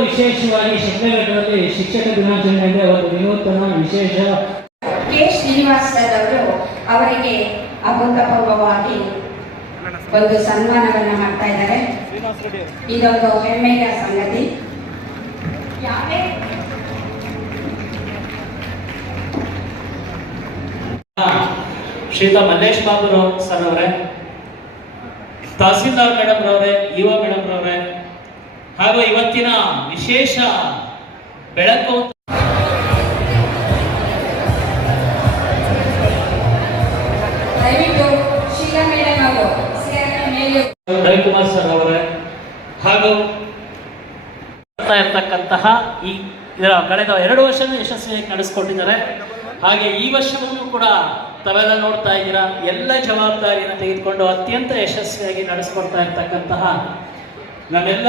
ವಿಶೇಷವಾಗಿ ಶಿಕ್ಷಕರಲ್ಲಿ ಶಿಕ್ಷಕ ದಿನಾಚರಣೆಗೆ ಒಂದು ವಿನೂತನ ವಿಶೇಷ. ಕೆ. ಶ್ರೀನಿವಾಸ್ ಸರ್ ಅವರು ಅವರಿಗೆ ಅಭೂತಪೂರ್ವವಾಗಿ ಒಂದು ಸನ್ಮಾನವನ್ನ ಮಾಡ್ತಾ ಇದ್ದಾರೆ. ಇದೊಂದು ಹೆಮ್ಮೆಯ ಸಂಗತಿ. ಯಾವೇ ಶ್ರೀತಾ ಮಲ್ಲೇಶ್ ಬಾಬು ಸರ್ ಅವರೇ ತಹಸೀಲ್ದಾರ್ ಮೇಡಮ್ ಅವರೇ ಯುವ ಮೇಡಮ್ ರವರೇ ಹಾಗೂ ಇವತ್ತಿನ ವಿಶೇಷ ಬೆಳಕು ರವಿಕುಮಾರ್ ಸರ್ ಅವರೇ ಹಾಗೂ ಇರ್ತಕ್ಕಂತಹ ಈ ಇದರ ಕಳೆದ ಎರಡು ವರ್ಷ ಯಶಸ್ವಿಯಾಗಿ ನಡೆಸ್ಕೊಟ್ಟಿದ್ದಾರೆ. ಹಾಗೆ ಈ ವರ್ಷವನ್ನು ಕೂಡ ತಾವೆಲ್ಲ ನೋಡ್ತಾ ಇದ್ದೀರಾ ಎಲ್ಲ ಜವಾಬ್ದಾರಿಯನ್ನು ತೆಗೆದುಕೊಂಡು ಅತ್ಯಂತ ಯಶಸ್ವಿಯಾಗಿ ನಡೆಸ್ಕೊಡ್ತಾ ಇರ್ತಕ್ಕಂತಹ ನಮ್ಮೆಲ್ಲ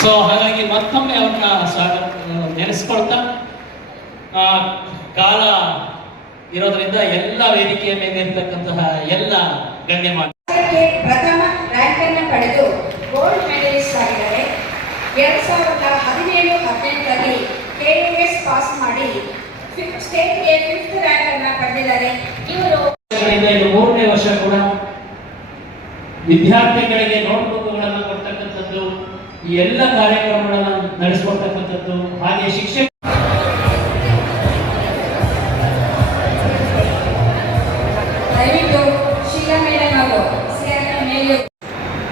ಸೊ ಹಾಗಾಗಿ ಮತ್ತೊಮ್ಮೆ ಅವ್ರನ್ನ ಸ್ವಾಗತ ನೆನೆಸ್ಕೊಳ್ತಾ ಕಾಲ ಇರೋದ್ರಿಂದ ಎಲ್ಲ ವೇದಿಕೆಯ ಮೇಲೆ ಇರ್ತಕ್ಕಂತಹ ಎಲ್ಲ ಗಣ್ಯ ಪ್ರಥಮ ರ್ಯಾಂಕ್ ಅನ್ನು ಪಡೆದು ಗೋಲ್ಡ್ ಮೆಡಲಿಸ್ಟ್ ಆಗಿದ್ದಾರೆ. ಎರಡ್ ಸಾವಿರದ ಹದಿನೇಳು ಹದಿನೆಂಟರಲ್ಲಿ ಕೆಎಎಸ್ ಪಾಸ್ ಮಾಡಿ ಸ್ಟೇಟ್ಗೆ ಫಿಫ್ತ್ ರ್ಯಾಂಕ್ ಅನ್ನ ಪಡೆದಿದ್ದಾರೆ. ಇವರು ಮೂರನೇ ವರ್ಷ ಕೂಡ ವಿದ್ಯಾರ್ಥಿಗಳಿಗೆ ಈ ಎಲ್ಲ ಕಾರ್ಯಕ್ರಮಗಳನ್ನು ನಡೆಸ್ಕೊಡ್ತಕ್ಕಂಥದ್ದು ಹಾಗೆ ಶಿಕ್ಷಕ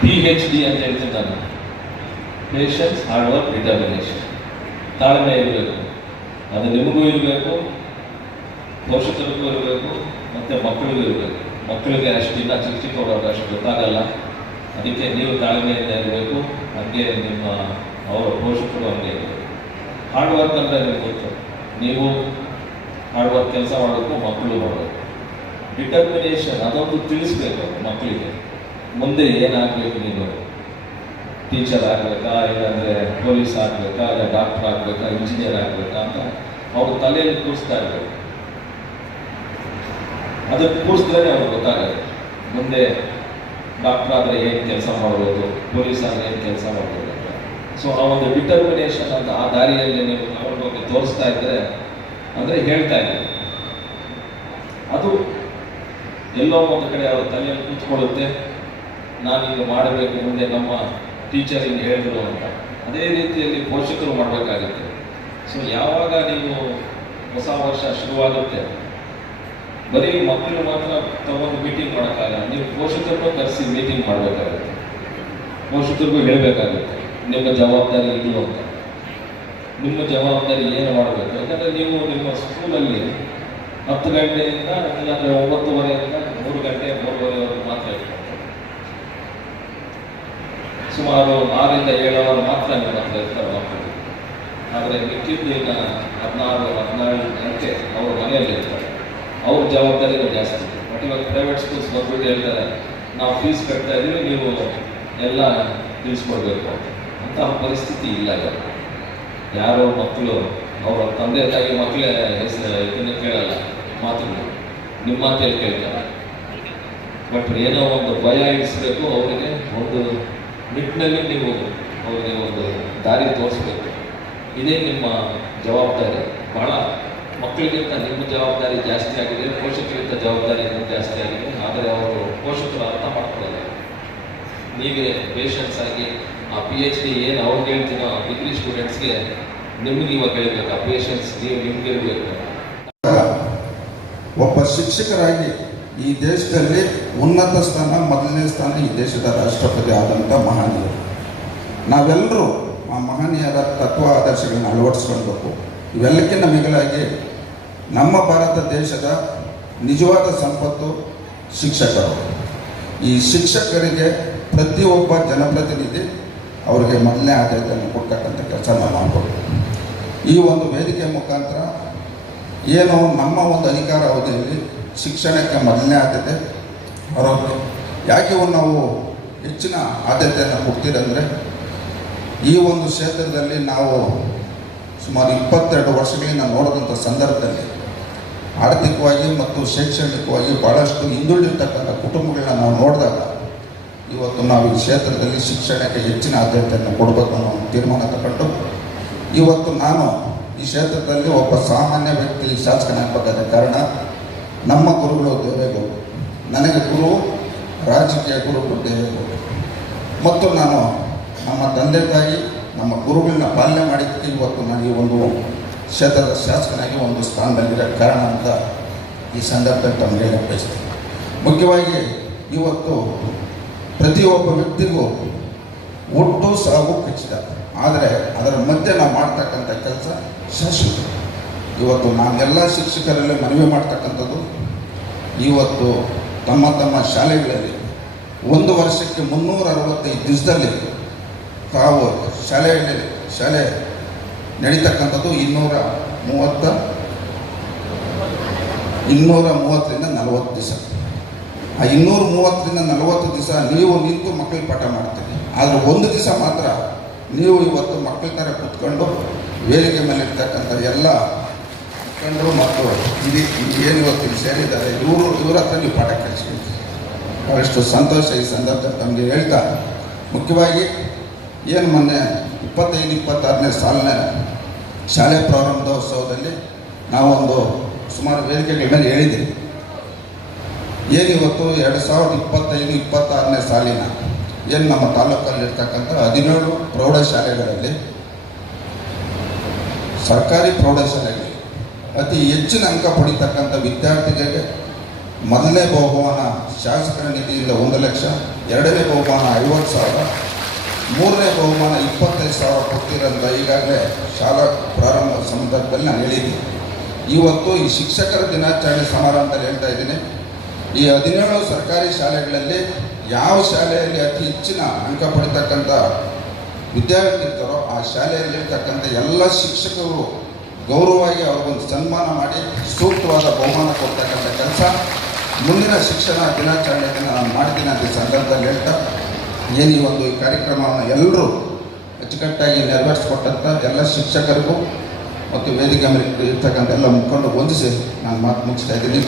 ಪಿ ಹೆಚ್ ಡಿ ಅಂತ ಹೇಳ್ತಿದ್ದಾನೆ. ಪೇಷನ್ಸ್ ಹಾರ್ಡ್ ವರ್ಕ್ ಡಿಟರ್ಮಿನೇಷನ್ ತಾಳ್ಮೆ ಇರಬೇಕು. ಅದು ನಿಮಗೂ ಇರಬೇಕು ಪೋಷಕರಿಗೂ ಇರಬೇಕು ಮತ್ತು ಮಕ್ಕಳಿಗೂ ಇರಬೇಕು. ಮಕ್ಕಳಿಗೆ ಅಷ್ಟು ಇನ್ನ ಚಿಕ್ಕ ಚಿಕ್ಕವರು ಅಷ್ಟು ಗೊತ್ತಾಗಲ್ಲ. ಅದಕ್ಕೆ ನೀವು ತಾಳ್ಮೆಯಿಂದ ಇರಬೇಕು. ಹಾಗೆ ನಿಮ್ಮ ಅವರ ಪೋಷಕರು ಹಂಗೆ ಹಾರ್ಡ್ ವರ್ಕ್ ಅಂದರೆ ನಿಮ್ಗೆ ಗೊತ್ತು. ನೀವು ಹಾರ್ಡ್ ವರ್ಕ್ ಕೆಲಸ ಮಾಡಬೇಕು, ಮಕ್ಕಳು ಮಾಡಬೇಕು. ಡಿಟರ್ಮಿನೇಷನ್ ಅದೊಂದು ತಿಳಿಸ್ಬೇಕು ಮಕ್ಕಳಿಗೆ. ಮುಂದೆ ಏನಾಗಬೇಕು ನೀವು? ಟೀಚರ್ ಆಗಬೇಕಾ, ಇಲ್ಲಾಂದರೆ ಪೊಲೀಸ್ ಆಗಬೇಕಾ, ಇಲ್ಲ ಡಾಕ್ಟರ್ ಆಗಬೇಕಾ ಇಂಜಿನಿಯರ್ ಆಗಬೇಕಾ ಅಂತ ಅವ್ರ ತಲೆಯಲ್ಲಿ ಕೂರಿಸ್ತಾ ಇರಬೇಕು. ಅದಕ್ಕೆ ಕೂರಿಸಿದ್ರೆ ಅವ್ರಿಗೆ ಗೊತ್ತಾಗುತ್ತೆ. ಮುಂದೆ ಡಾಕ್ಟರ್ ಆದರೆ ಏನು ಕೆಲಸ ಮಾಡ್ಬೋದು, ಪೊಲೀಸ್ ಆದರೆ ಏನು ಕೆಲಸ ಮಾಡ್ಬೋದು ಅಂತ. ಸೊ ಆ ಒಂದು ಡಿಟರ್ಮಿನೇಷನ್ ಅಂತ ಆ ದಾರಿಯಲ್ಲಿ ನೀವು ತಗೊಂಡೋಗಿ ತೋರಿಸ್ತಾ ಇದ್ದರೆ ಅಂದರೆ ಹೇಳ್ತಾ ಇದ್ದೀವಿ ಅದು ಎಲ್ಲೋ ಒಂದು ಕಡೆ ಅವರ ತಲೆಯಲ್ಲಿ ಕೂತ್ಕೊಳ್ಳುತ್ತೆ. ನಾನೀಗ ಮಾಡಬೇಕು, ಮುಂದೆ ನಮ್ಮ ಟೀಚರ್ ಹಿಂಗೆ ಹೇಳಿದ್ರು ಅಂತ. ಅದೇ ರೀತಿಯಲ್ಲಿ ಪೋಷಕರು ಮಾಡಬೇಕಾಗುತ್ತೆ. ಸೊ ಯಾವಾಗ ನೀವು ಹೊಸ ವರ್ಷ ಶುರುವಾಗುತ್ತೆ ಬರೀ ಮಕ್ಕಳು ಮಾತ್ರ ತಗೊಂಡು ಮೀಟಿಂಗ್ ಮಾಡೋಕ್ಕಾಗಲ್ಲ. ನೀವು ಪೋಷಕರನ್ನು ಕರೆಸಿ ಮೀಟಿಂಗ್ ಮಾಡಬೇಕಾಗುತ್ತೆ. ಪೋಷಕರಿಗೂ ಹೇಳಬೇಕಾಗುತ್ತೆ, ನಿಮ್ಮ ಜವಾಬ್ದಾರಿ ಇದು ಅಂತ. ನಿಮ್ಮ ಜವಾಬ್ದಾರಿ ಏನು ಮಾಡಬೇಕು? ಯಾಕಂದರೆ ನೀವು ನಿಮ್ಮ ಸ್ಕೂಲಲ್ಲಿ ಹತ್ತು ಗಂಟೆಯಿಂದ ಇಲ್ಲಾಂದರೆ ಒಂಬತ್ತುವರೆಯಿಂದ ಮೂರು ಗಂಟೆ, ಮೂರುವರೆವರೆಗೂ ಮಾತ್ರ ಇರ್ತಾರೆ ಸುಮಾರು ಆರರಿಂದ ಏಳು ಅವರ್ ಮಾತ್ರ ನಿಮ್ಮ ಹತ್ರ ಇರ್ತಾರೆ ಮಕ್ಕಳು. ಆದರೆ ಮಿಕ್ಕಿದ್ದು ಹದಿನಾರು ಹದಿನಾರು ಗಂಟೆ ಅವರು ಮನೆಯಲ್ಲಿ ಇರ್ತಾರೆ ಅವ್ರ ಜವಾಬ್ದಾರಿಗಳು ಜಾಸ್ತಿ ಬಟ್ ಇವಾಗ ಪ್ರೈವೇಟ್ ಸ್ಕೂಲ್ಸ್ ಬಂದ್ಬಿಟ್ಟು ಹೇಳ್ತಾರೆ, ನಾವು ಫೀಸ್ ಕಟ್ತಾ ಇದ್ದೀವಿ, ನೀವು ಎಲ್ಲ ತಿಳಿಸ್ಕೊಡ್ಬೇಕು ಅಂತ. ಪರಿಸ್ಥಿತಿ ಇಲ್ಲ ಯಾರೋ ಮಕ್ಕಳು, ಅವರ ತಂದೆ ತಾಯಿ ಮಕ್ಕಳೇ ಇದನ್ನು ಕೇಳಲ್ಲ, ಮಾತುಗಳು. ನಿಮ್ಮ ಮಾತೇಳಿ ಕೇಳ್ತಾರೆ. ಬಟ್ ಏನೋ ಒಂದು ಭಯ ಇಡಿಸ್ಬೇಕು ಅವರಿಗೆ ಒಂದು ನಿಟ್ಟಿನಲ್ಲಿ ನೀವು ಅವರಿಗೆ ಒಂದು ದಾರಿ ತೋರಿಸ್ಬೇಕು. ಇದೇ ನಿಮ್ಮ ಜವಾಬ್ದಾರಿ. ಭಾಳ ಮಕ್ಕಳಿಗಿಂತ ನಿಮ್ಮ ಜವಾಬ್ದಾರಿ ಜಾಸ್ತಿ ಆಗಿದೆ, ಪೋಷಕರಿಗಿಂತ ಜವಾಬ್ದಾರಿ ಇನ್ನೂ ಜಾಸ್ತಿ ಆಗಿದೆ, ಆದರೆ ಅವರು ಪೋಷಕರು ಅರ್ಥ ಮಾಡ್ಕೊಳ್ಳಲ್ಲ ನೀವೇ ಪೇಷನ್ಸ್ ಆಗಿ ಆ ಪಿ ಎಚ್ ಡಿ ಏನು ಅವ್ರಿಗೆ ಹೇಳ್ತೀನೋ ಡಿಗ್ರಿ ಸ್ಟೂಡೆಂಟ್ಸ್ಗೆ ನಿಮ್ಗೆ ಇವಾಗ ಹೇಳಬೇಕು, ಆ ಪೇಷನ್ಸ್ ನೀವು ನಿಮ್ಗೆ ಇರಬೇಕು ಒಬ್ಬ ಶಿಕ್ಷಕರಾಗಿ ಈ ದೇಶದಲ್ಲಿ ಉನ್ನತ ಸ್ಥಾನ, ಮೊದಲನೇ ಸ್ಥಾನ ಈ ದೇಶದ ರಾಷ್ಟ್ರಪತಿ ಆದಂಥ ಮಹನೀಯರು. ನಾವೆಲ್ಲರೂ ಆ ಮಹನೀಯರ ತತ್ವ ಆದರ್ಶಗಳನ್ನ ಅಳವಡಿಸ್ಕೊಳ್ಬೇಕು. ಇವೆಲ್ಲಕ್ಕಿಂತ ಮಿಗಿಲಾಗಿ ನಮ್ಮ ಭಾರತ ದೇಶದ ನಿಜವಾದ ಸಂಪತ್ತು ಶಿಕ್ಷಕರು. ಈ ಶಿಕ್ಷಕರಿಗೆ ಪ್ರತಿಯೊಬ್ಬ ಜನಪ್ರತಿನಿಧಿ ಅವರಿಗೆ ಮೊದಲನೇ ಆದ್ಯತೆಯನ್ನು ಕೊಡ್ತಕ್ಕಂಥ ಕೆಲಸ ನಾವು ಮಾಡಬೇಕು ಈ ಒಂದು ವೇದಿಕೆ ಮುಖಾಂತರ ಏನು ನಮ್ಮ ಒಂದು ಅಧಿಕಾರ ಅವಧಿಯಲ್ಲಿ ಶಿಕ್ಷಣಕ್ಕೆ ಮೊದಲನೇ ಆದ್ಯತೆ ಆರೋಗ್ಯ ಯಾಕೆ ನಾವು ಹೆಚ್ಚಿನ ಆದ್ಯತೆಯನ್ನು ಕೊಡ್ತೀರಂದರೆ ಈ ಒಂದು ಕ್ಷೇತ್ರದಲ್ಲಿ ನಾವು ಸುಮಾರು ಇಪ್ಪತ್ತೆರಡು ವರ್ಷಗಳಿಂದ ನೋಡಿದಂಥ ಸಂದರ್ಭದಲ್ಲಿ ಆರ್ಥಿಕವಾಗಿ ಮತ್ತು ಶೈಕ್ಷಣಿಕವಾಗಿ ಭಾಳಷ್ಟು ಹಿಂದುಳಿದಿರ್ತಕ್ಕಂಥ ಕುಟುಂಬಗಳನ್ನ ನಾವು ನೋಡಿದಾಗ ಇವತ್ತು ನಾವು ಈ ಕ್ಷೇತ್ರದಲ್ಲಿ ಶಿಕ್ಷಣಕ್ಕೆ ಹೆಚ್ಚಿನ ಆದ್ಯತೆಯನ್ನು ಕೊಡಬೇಕು ಅನ್ನೋ ತೀರ್ಮಾನ ತಗೊಂಡು ಇವತ್ತು ನಾನು ಈ ಕ್ಷೇತ್ರದಲ್ಲಿ ಒಬ್ಬ ಸಾಮಾನ್ಯ ವ್ಯಕ್ತಿ ಶಾಸಕನಾಗಬೇಕಾದ ಕಾರಣ ನಮ್ಮ ಗುರುಗಳು ದೇವೇಗೌಡರು ನನಗೆ ಗುರು, ರಾಜಕೀಯ ಗುರುಗಳು ದೇವೇಗೌಡರು ಮತ್ತು ನಾನು ನಮ್ಮ ತಂದೆ ತಾಯಿ ನಮ್ಮ ಗುರುಗಳನ್ನ ಪಾಲನೆ ಮಾಡಿದ್ದಕ್ಕೆ ಇವತ್ತು ನನಗೆ ಒಂದು ಕ್ಷೇತ್ರದ ಶಾಸಕನಾಗಿ ಒಂದು ಸ್ಥಾನದಲ್ಲಿರೋ ಕಾರಣ ಅಂತ ಈ ಸಂದರ್ಭದಲ್ಲಿ ತಮಗೆ ಹೇಳಕ್ಕೆ ಮುಖ್ಯವಾಗಿ ಇವತ್ತು ಪ್ರತಿಯೊಬ್ಬ ವ್ಯಕ್ತಿಗೂ ಒಟ್ಟು ಸಾವು ಖಚಿತ. ಆದರೆ ಅದರ ಮಧ್ಯೆ ನಾವು ಮಾಡ್ತಕ್ಕಂಥ ಕೆಲಸ ಶಾಶ್ವತ. ಇವತ್ತು ನಾನೆಲ್ಲ ಶಿಕ್ಷಕರಲ್ಲಿ ಮನವಿ ಮಾಡ್ತಕ್ಕಂಥದ್ದು ಇವತ್ತು ತಮ್ಮ ತಮ್ಮ ಶಾಲೆಗಳಲ್ಲಿ ಒಂದು ವರ್ಷಕ್ಕೆ ಮುನ್ನೂರ ಅರವತ್ತೈದು ದಿವಸದಲ್ಲಿ ತಾವು ಶಾಲೆಯಲ್ಲಿ ಶಾಲೆ ನಡೀತಕ್ಕಂಥದ್ದು ಇನ್ನೂರ ಮೂವತ್ತ ಇನ್ನೂರ ಮೂವತ್ತರಿಂದ ನಲವತ್ತು ದಿವಸ. ಆ ಇನ್ನೂರ ಮೂವತ್ತರಿಂದ ನಲವತ್ತು ದಿವಸ ನೀವು ನಿಂತು ಮಕ್ಕಳಿಗೆ ಪಾಠ ಮಾಡ್ತೀರಿ. ಆದರೆ ಒಂದು ದಿವಸ ಮಾತ್ರ ನೀವು ಇವತ್ತು ಮಕ್ಕಳ ಥರ ಕುತ್ಕೊಂಡು ವೇದಿಕೆ ಮೇಲೆ ಇರ್ತಕ್ಕಂಥ ಎಲ್ಲ ಮುಖಂಡರು ಮತ್ತು ಇದು ಏನು ಇವತ್ತು ಇಲ್ಲಿ ಸೇರಿದ್ದಾರೆ, ಇವರು ಇವ್ರ ಹತ್ರ ನೀವು ಪಾಠ ಕಲಿಸ್ಬೇಕು. ಭಾಳಷ್ಟು ಸಂತೋಷ ಈ ಸಂದರ್ಭದಲ್ಲಿ ತಮಗೆ ಹೇಳ್ತಾ, ಮುಖ್ಯವಾಗಿ ಏನು ಮೊನ್ನೆ ಇಪ್ಪತ್ತೈದು, ಇಪ್ಪತ್ತಾರನೇ ಸಾಲಿನ ಶಾಲೆ ಪ್ರಾರಂಭೋತ್ಸವದಲ್ಲಿ ನಾವೊಂದು ಸುಮಾರು ವೇದಿಕೆಗಳ ಮೇಲೆ ಹೇಳಿದ್ದೀವಿ ಏನಿವತ್ತು ಎರಡು ಸಾವಿರದ ಇಪ್ಪತ್ತೈದು, ಇಪ್ಪತ್ತಾರನೇ ಸಾಲಿನ ಏನು ನಮ್ಮ ತಾಲೂಕಲ್ಲಿರ್ತಕ್ಕಂಥ ಹದಿನೇಳು ಪ್ರೌಢಶಾಲೆಗಳಲ್ಲಿ, ಸರ್ಕಾರಿ ಪ್ರೌಢಶಾಲೆಗಳಲ್ಲಿ ಅತಿ ಹೆಚ್ಚಿನ ಅಂಕ ಪಡಿತಕ್ಕಂಥ ವಿದ್ಯಾರ್ಥಿಗಳಿಗೆ ಮೊದಲನೇ ಬಹುಮಾನ ಶಾಸಕರ ನಿಧಿಯಿಂದ ಒಂದು ಲಕ್ಷ, ಎರಡನೇ ಬಹುಮಾನ ಐವತ್ತು ಸಾವಿರ ಮೂರನೇ ಬಹುಮಾನ ಇಪ್ಪತ್ತೈದು ಸಾವಿರ ಕೊಟ್ಟಿರೋದ್ರಿಂದ ಈಗಾಗಲೇ ಶಾಲಾ ಪ್ರಾರಂಭ ಸಂದರ್ಭದಲ್ಲಿ ನಾನು ಹೇಳಿದ್ದೀನಿ. ಇವತ್ತು ಈ ಶಿಕ್ಷಕರ ದಿನಾಚರಣೆ ಸಮಾರಂಭದಲ್ಲಿ ಹೇಳ್ತಾ ಇದ್ದೀನಿ. ಈ ಹದಿನೇಳು ಸರ್ಕಾರಿ ಶಾಲೆಗಳಲ್ಲಿ ಯಾವ ಶಾಲೆಯಲ್ಲಿ ಅತಿ ಹೆಚ್ಚಿನ ಅಂಕ ಪಡಿತಕ್ಕಂಥ ವಿದ್ಯಾರ್ಥಿ ಇರ್ತಾರೋ ಆ ಶಾಲೆಯಲ್ಲಿರ್ತಕ್ಕಂಥ ಎಲ್ಲ ಶಿಕ್ಷಕರು ಗೌರವವಾಗಿ ಅವ್ರಿಗೊಂದು ಸನ್ಮಾನ ಮಾಡಿ ಸೂಕ್ತವಾದ ಬಹುಮಾನ ಕೊಡ್ತಕ್ಕಂಥ ಕೆಲಸ. ಮುಂದಿನ ಶಿಕ್ಷಣ ದಿನಾಚರಣೆಯನ್ನು ದಿನ ನಾನು ಮಾಡ್ತೀನಿ ಅಂತ ಸಂದರ್ಭದಲ್ಲಿ ಹೇಳ್ತಾ ಏನು ಈ ಒಂದು ಈ ಕಾರ್ಯಕ್ರಮವನ್ನು ಎಲ್ಲರೂ ಅಚ್ಚುಕಟ್ಟಾಗಿ ನೆರವೇರಿಸಿಕೊಟ್ಟಂಥ ಎಲ್ಲ ಶಿಕ್ಷಕರಿಗೂ ಮತ್ತು ವೇದಿಕೆ ಮೇಲೆ ಇರ್ತಕ್ಕಂಥ ಎಲ್ಲ ಮುಖಂಡರು ಹೊಂದಿಸಿ ನಾನು ಮಾತು ಮುಗಿಸ್ತಾ ಇದ್ದೀನಿ.